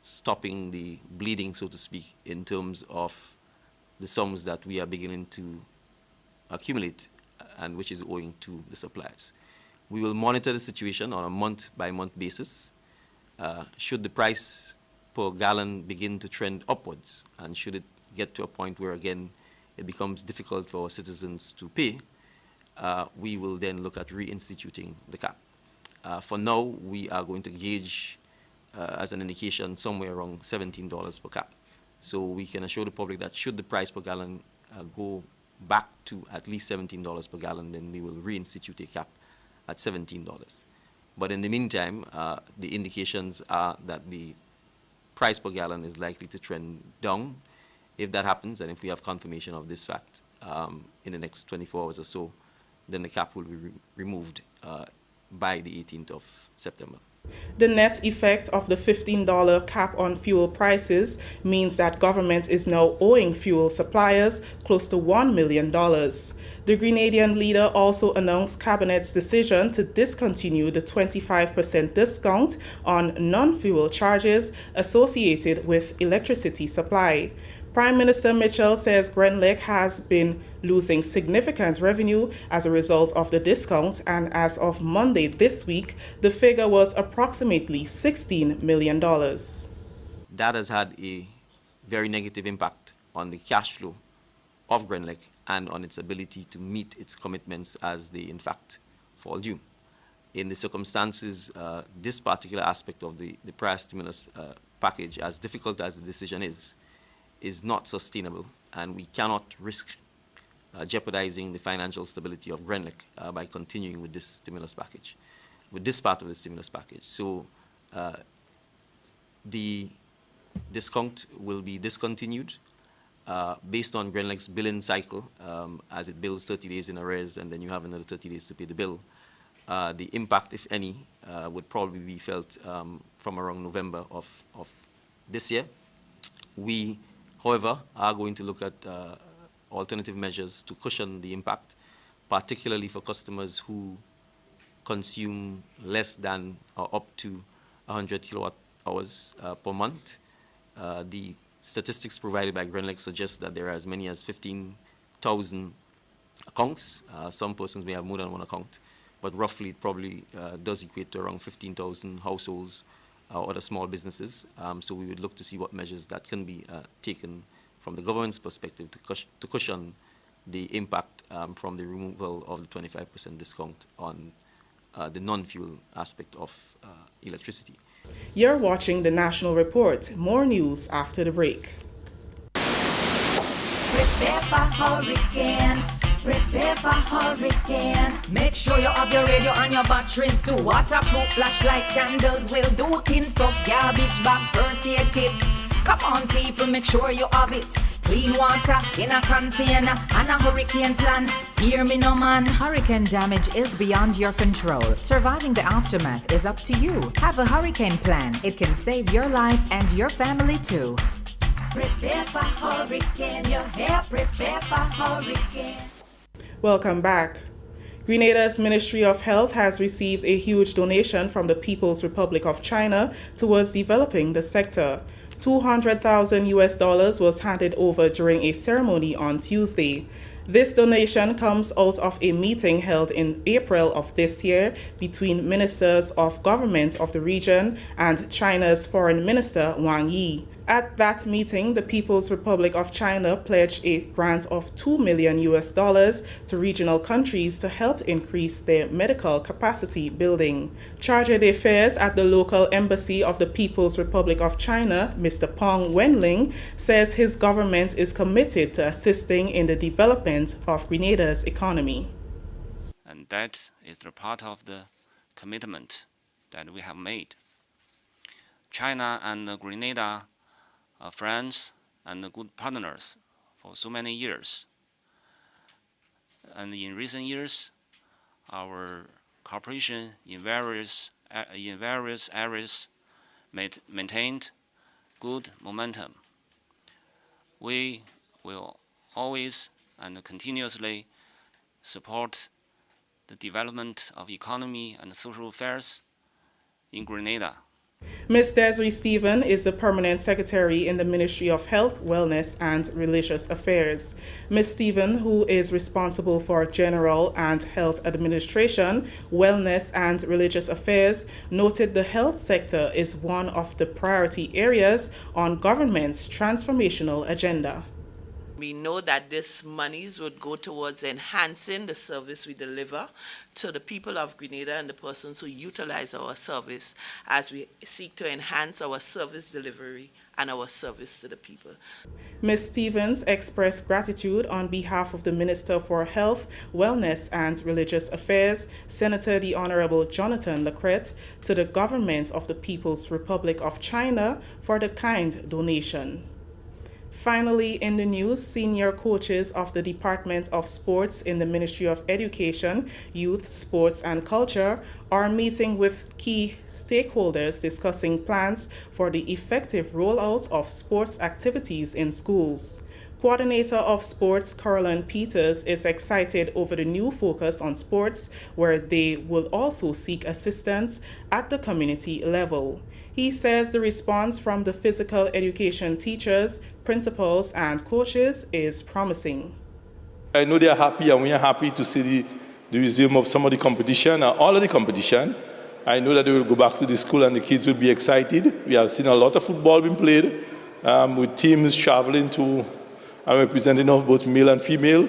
stopping the bleeding, so to speak, in terms of the sums that we are beginning to accumulate and which is owing to the suppliers. We will monitor the situation on a month-by-month basis. Should the price per gallon begin to trend upwards, and should it get to a point where, again, it becomes difficult for our citizens to pay, we will then look at reinstituting the cap. For now, we are going to gauge as an indication somewhere around $17 per cap. So we can assure the public that should the price per gallon go back to at least $17 per gallon, then we will reinstitute a cap at $17. But in the meantime, the indications are that the price per gallon is likely to trend down. If that happens, and if we have confirmation of this fact in the next 24 hours or so, then the cap will be removed by the 18th of September. The net effect of the $15 cap on fuel prices means that government is now owing fuel suppliers close to $1 million. The Grenadian leader also announced Cabinet's decision to discontinue the 25% discount on non-fuel charges associated with electricity supply. Prime Minister Mitchell says Grenlec has been losing significant revenue as a result of the discount, and as of Monday this week, the figure was approximately $16 million. That has had a very negative impact on the cash flow of Grenlec and on its ability to meet its commitments as they in fact fall due. In the circumstances, this particular aspect of the price stimulus package, as difficult as the decision is not sustainable, and we cannot risk jeopardizing the financial stability of Grenlec by continuing with this stimulus package, with this part of the stimulus package. So the discount will be discontinued based on Grenlec's billing cycle, as it bills 30 days in arrears, and then you have another 30 days to pay the bill. The impact, if any, would probably be felt from around November of this year. We, however, are going to look at alternative measures to cushion the impact, particularly for customers who consume less than or up to 100 kilowatt hours per month. The statistics provided by Grenlec suggest that there are as many as 15,000 accounts. Some persons may have more than one account, but roughly it probably does equate to around 15,000 households or other small businesses. So we would look to see what measures that can be taken from the government's perspective to cushion the impact from the removal of the 25% discount on the non-fuel aspect of electricity. You're watching the National Report. More news after the break. Prepare for hurricane. Prepare for hurricane. Make sure you have your radio and your batteries too. Waterproof flashlight candles will do. Tin stuff, garbage bag, first aid kit. Come on people, make sure you have it. Clean water in a container and a hurricane plan. Hear me no man. Hurricane damage is beyond your control. Surviving the aftermath is up to you. Have a hurricane plan. It can save your life and your family too. Prepare for hurricane. Your hair, prepare for hurricane. Welcome back. Grenada's Ministry of Health has received a huge donation from the People's Republic of China towards developing the sector. $200,000 was handed over during a ceremony on Tuesday. This donation comes out of a meeting held in April of this year between ministers of government of the region and China's Foreign Minister Wang Yi. At that meeting, the People's Republic of China pledged a grant of $2 million to regional countries to help increase their medical capacity building. Chargé d'Affaires at the local embassy of the People's Republic of China, Mr. Peng Wenling, says his government is committed to assisting in the development of Grenada's economy. And that is the part of the commitment that we have made. China and Grenada are friends and good partners for so many years. And in recent years, our cooperation in various areas maintained good momentum. We will always and continuously support the development of economy and social affairs in Grenada. Ms. Desiree Stephen is the Permanent Secretary in the Ministry of Health, Wellness and Religious Affairs. Ms. Stephen, who is responsible for General and Health Administration, Wellness and Religious Affairs, noted the health sector is one of the priority areas on government's transformational agenda. We know that this monies would go towards enhancing the service we deliver to the people of Grenada and the persons who utilize our service as we seek to enhance our service delivery and our service to the people. Ms. Stevens expressed gratitude on behalf of the Minister for Health, Wellness and Religious Affairs, Senator the Honorable Jonathan Lacrette, to the government of the People's Republic of China for the kind donation. Finally, in the news, senior coaches of the Department of Sports in the Ministry of Education, Youth, Sports and Culture are meeting with key stakeholders discussing plans for the effective rollout of sports activities in schools. Coordinator of Sports, Caroline Peters, is excited over the new focus on sports, where they will also seek assistance at the community level. He says the response from the physical education teachers, principals, and coaches is promising. I know they are happy, and we are happy to see the resume of some of the competition, and all of the competition. I know that they will go back to the school and the kids will be excited. We have seen a lot of football being played, with teams traveling to and representing of both male and female.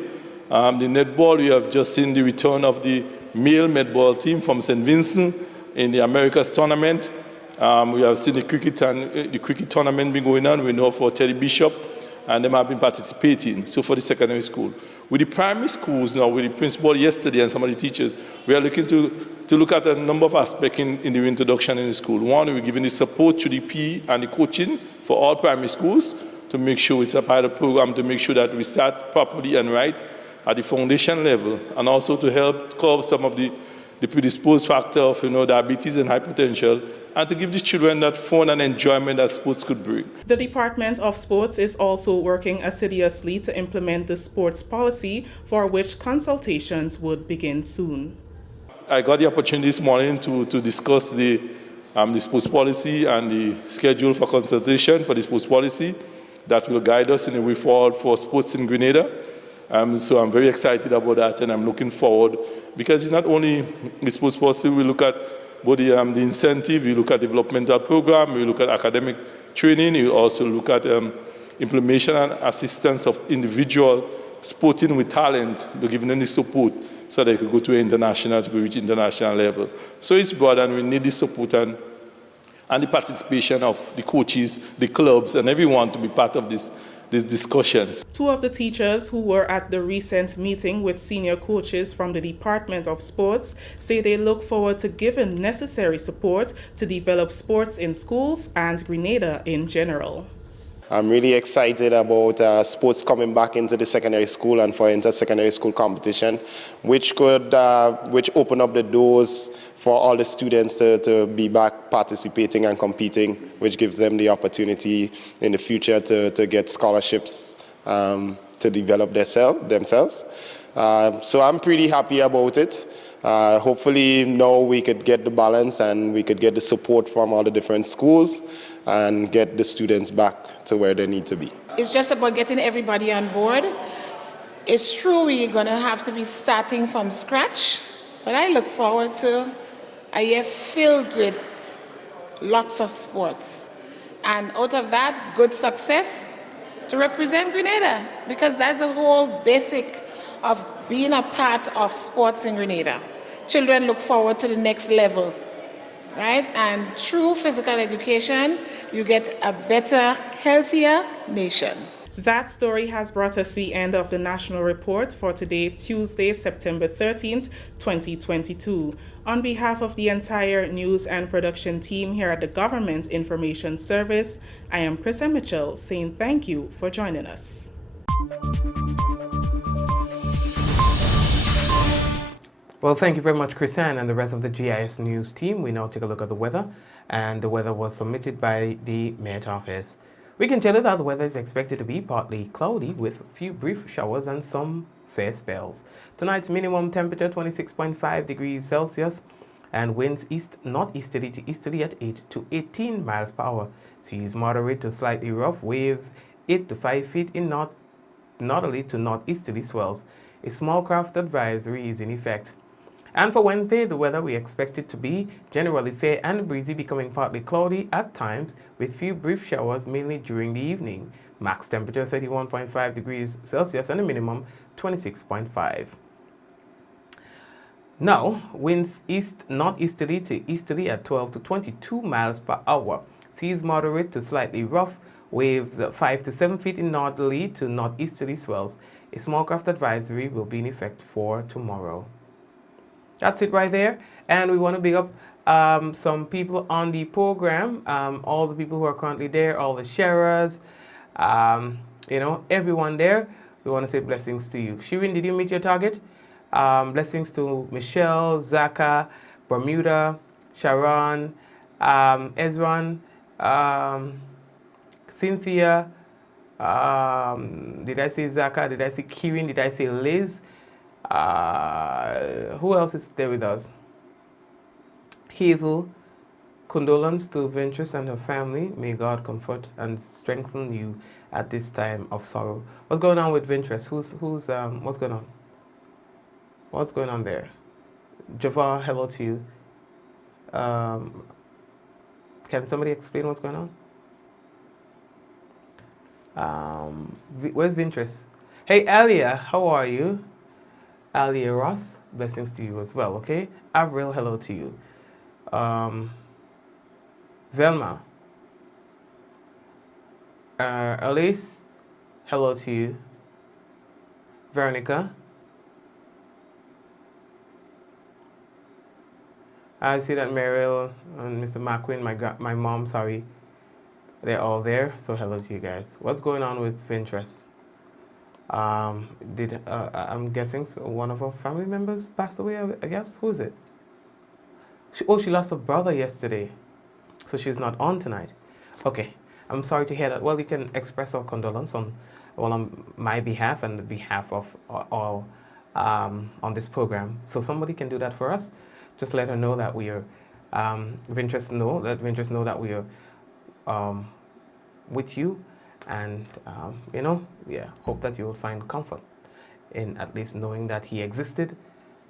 The netball, we have just seen the return of the male netball team from St. Vincent in the Americas tournament. We have seen the cricket tournament been going on. We know for Teddy Bishop, and them have been participating. So for the secondary school. With the primary schools now, with the principal yesterday and some of the teachers, we are looking to look at a number of aspects in the introduction in the school. One, we're giving the support to the PE and the coaching for all primary schools to make sure it's a pilot program, to make sure that we start properly and right at the foundation level, and also to help curb some of the predisposed factor of diabetes and hypertension, and to give the children that fun and enjoyment that sports could bring. The Department of Sports is also working assiduously to implement the sports policy, for which consultations would begin soon. I got the opportunity this morning to discuss the sports policy and the schedule for consultation for the sports policy that will guide us in the way forward for sports in Grenada. So I'm very excited about that, and I'm looking forward, because it's not only the sports policy, we look at both the incentive, we look at developmental program, we look at academic training, we also look at implementation and assistance of individual sporting with talent, but giving them the support so they could go to international, to reach international level. So it's broad, and we need the support and the participation of the coaches, the clubs, and everyone to be part of these discussions. Two of the teachers who were at the recent meeting with senior coaches from the Department of Sports say they look forward to giving necessary support to develop sports in schools and Grenada in general. I'm really excited about sports coming back into the secondary school and for inter-secondary school competition, which open up the doors for all the students to be back participating and competing, which gives them the opportunity in the future to get scholarships to develop themselves. So I'm pretty happy about it. Hopefully now we could get the balance and we could get the support from all the different schools and get the students back to where they need to be. It's just about getting everybody on board. It's true we're going to have to be starting from scratch, but I look forward to a year filled with lots of sports. And out of that, good success to represent Grenada, because that's the whole basic of being a part of sports in Grenada. Children look forward to the next level, right? And through physical education, you get a better, healthier nation. That story has brought us the end of the National Report for today, Tuesday, September 13th, 2022. On behalf of the entire news and production team here at the Government Information Service, I am Krista Mitchell saying thank you for joining us. Well, thank you very much, Chrisanne, and the rest of the GIS News team. We now take a look at the weather, and the weather was submitted by the Met Office. We can tell you that the weather is expected to be partly cloudy with a few brief showers and some fair spells. Tonight's minimum temperature 26.5 degrees Celsius, and winds northeasterly to easterly at 8 to 18 miles per hour. Seas moderate to slightly rough, waves 8 to 5 feet in northerly to northeasterly swells. A small craft advisory is in effect. And for Wednesday, the weather we expect it to be generally fair and breezy, becoming partly cloudy at times with few brief showers mainly during the evening. Max temperature 31.5 degrees Celsius and a minimum 26.5. Now, winds northeasterly to easterly at 12 to 22 miles per hour. Seas moderate to slightly rough. Waves 5 to 7 feet in northerly to northeasterly swells. A small craft advisory will be in effect for tomorrow. That's it right there. And we want to big up some people on the program, all the people who are currently there, all the sharers, everyone there. We want to say blessings to you. Shirin, did you meet your target? Blessings to Michelle, Zaka, Bermuda, Sharon, Ezran, Cynthia, did I say Zaka? Did I say Kirin? Did I say Liz? Who else is there with us? Hazel. Condolence to Ventress and her family. May God comfort and strengthen you at this time of sorrow. What's going on with Ventress? What's going on? What's going on there? Javar, hello to you. Can somebody explain what's going on? Where's Ventress? Hey, Alia, how are you? Alia Ross, blessings to you as well, okay? Avril, hello to you. Velma. Elise, hello to you. Veronica. I see that Meryl and Mr. McQueen, my mom, sorry, they're all there. So hello to you guys. What's going on with Ventress? I'm guessing one of our family members passed away, I guess. Who is it? She lost a brother yesterday. So she's not on tonight. Okay, I'm sorry to hear that. Well, you can express our condolence on my behalf and the behalf of all on this program. So somebody can do that for us. Just let her know that we are, Ventress know that we are with you, and hope that you will find comfort in at least knowing that he existed,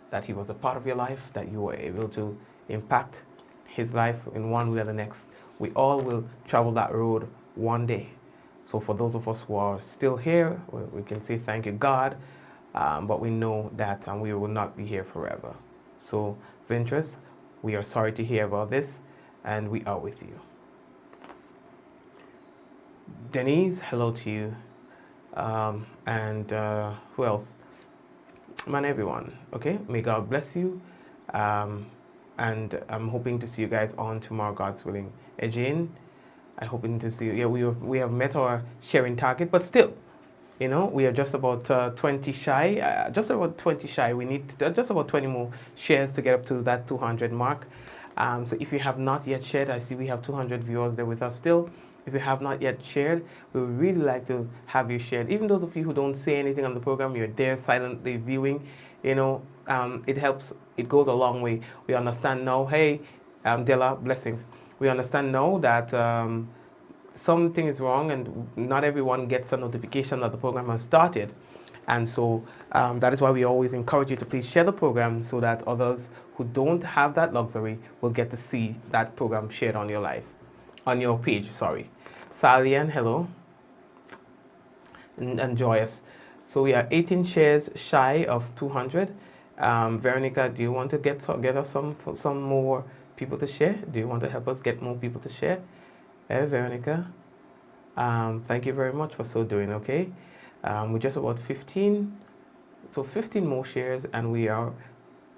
that he was a part of your life, that you were able to impact his life in one way or the next. We all will travel that road one day. So for those of us who are still here, we can say thank you, God, but we know that we will not be here forever. So, Ventress, we are sorry to hear about this, and we are with you. Denise, hello to you. And who else? Man, everyone, okay? May God bless you. And I'm hoping to see you guys on tomorrow, God's willing. Jane, I'm hoping to see you. Yeah, we have met our sharing target, but still, we are just about 20 shy. Just about 20 shy. We need just about 20 more shares to get up to that 200 mark. So if you have not yet shared, I see we have 200 viewers there with us still. If you have not yet shared, we would really like to have you shared. Even those of you who don't say anything on the program, you're there silently viewing. It helps. It goes a long way. We understand now. Hey, Della, blessings. We understand now that something is wrong, and not everyone gets a notification that the program has started. And so that is why we always encourage you to please share the program so that others who don't have that luxury will get to see that program shared on your page. Sorry. Salian, hello. And Joyous. So we are 18 shares shy of 200. Veronica, do you want to get us some more people to share? Do you want to help us get more people to share? Veronica, thank you very much for so doing, okay? We're just about 15, so 15 more shares, and we are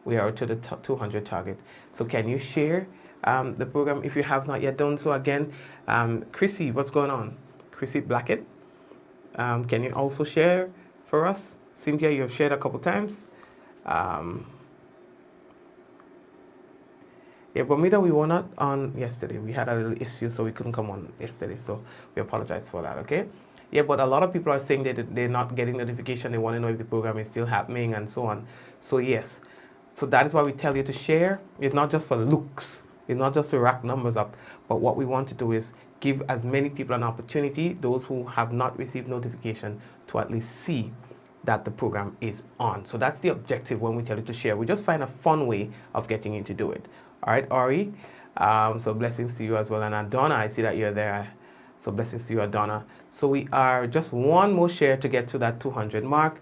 to the 200 target. So can you share the program if you have not yet done so? Again, Chrissy, what's going on? Chrissy Blackett, can you also share for us? Cynthia, you've shared a couple times. Yeah, Bermuda, we were not on yesterday. We had a little issue, so we couldn't come on yesterday. So we apologize for that, okay? Yeah, but a lot of people are saying that they're not getting notification. They want to know if the program is still happening and so on. So yes, so that is why we tell you to share. It's not just for looks. It's not just to rack numbers up. But what we want to do is give as many people an opportunity, those who have not received notification, to at least see that the program is on. So that's the objective when we tell you to share. We just find a fun way of getting you to do it. All right, Ori. So blessings to you as well. And Adonna, I see that you're there. So blessings to you, Adonna. So we are just one more share to get to that 200 mark.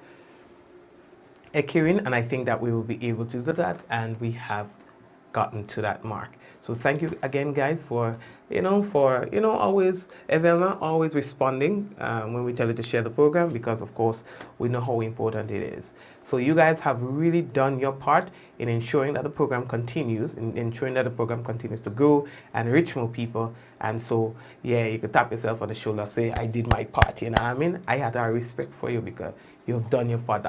Ekirin, and I think that we will be able to do that, and we have gotten to that mark. So thank you again, guys, for always, Evelma, always responding when we tell you to share the program, because of course we know how important it is. So you guys have really done your part in ensuring that the program continues, in ensuring that the program continues to grow and reach more people. And so, yeah, you could tap yourself on the shoulder, say, I did my part, you know what I mean? I had a respect for you because you've done your part.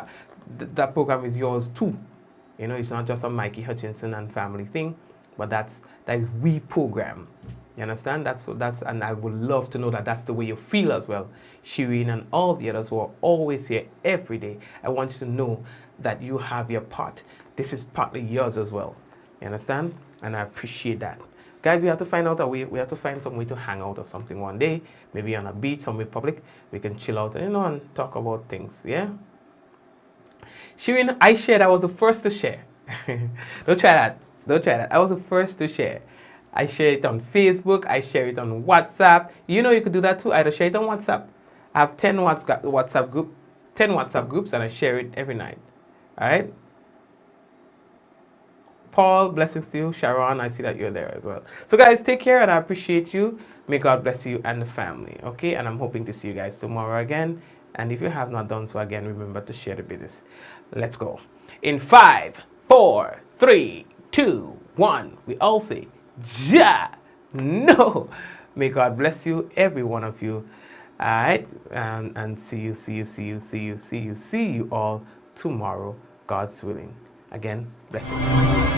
That program is yours too. You know, it's not just a Mikey Hutchinson and family thing, but that is we program. You understand? And I would love to know that that's the way you feel as well. Shireen and all the others who are always here every day, I want you to know that you have your part. This is partly yours as well. You understand? And I appreciate that. Guys, we have to find out a way, we have to find some way to hang out or something one day, maybe on a beach, somewhere public. We can chill out, and talk about things, yeah? Shireen, I shared, I was the first to share. Don't try that. Don't try that. I was the first to share. I share it on Facebook. I share it on WhatsApp. You know you could do that too. Either share it on WhatsApp. I have 10 WhatsApp groups, and I share it every night. All right? Paul, blessings to you. Sharon, I see that you're there as well. So guys, take care, and I appreciate you. May God bless you and the family. Okay? And I'm hoping to see you guys tomorrow again. And if you have not done so again, remember to share the business. Let's go. In 5, 4, 3, 2, 1, we all say, Ja! No! May God bless you, every one of you. All right? And see you all tomorrow, God's willing. Again, blessings.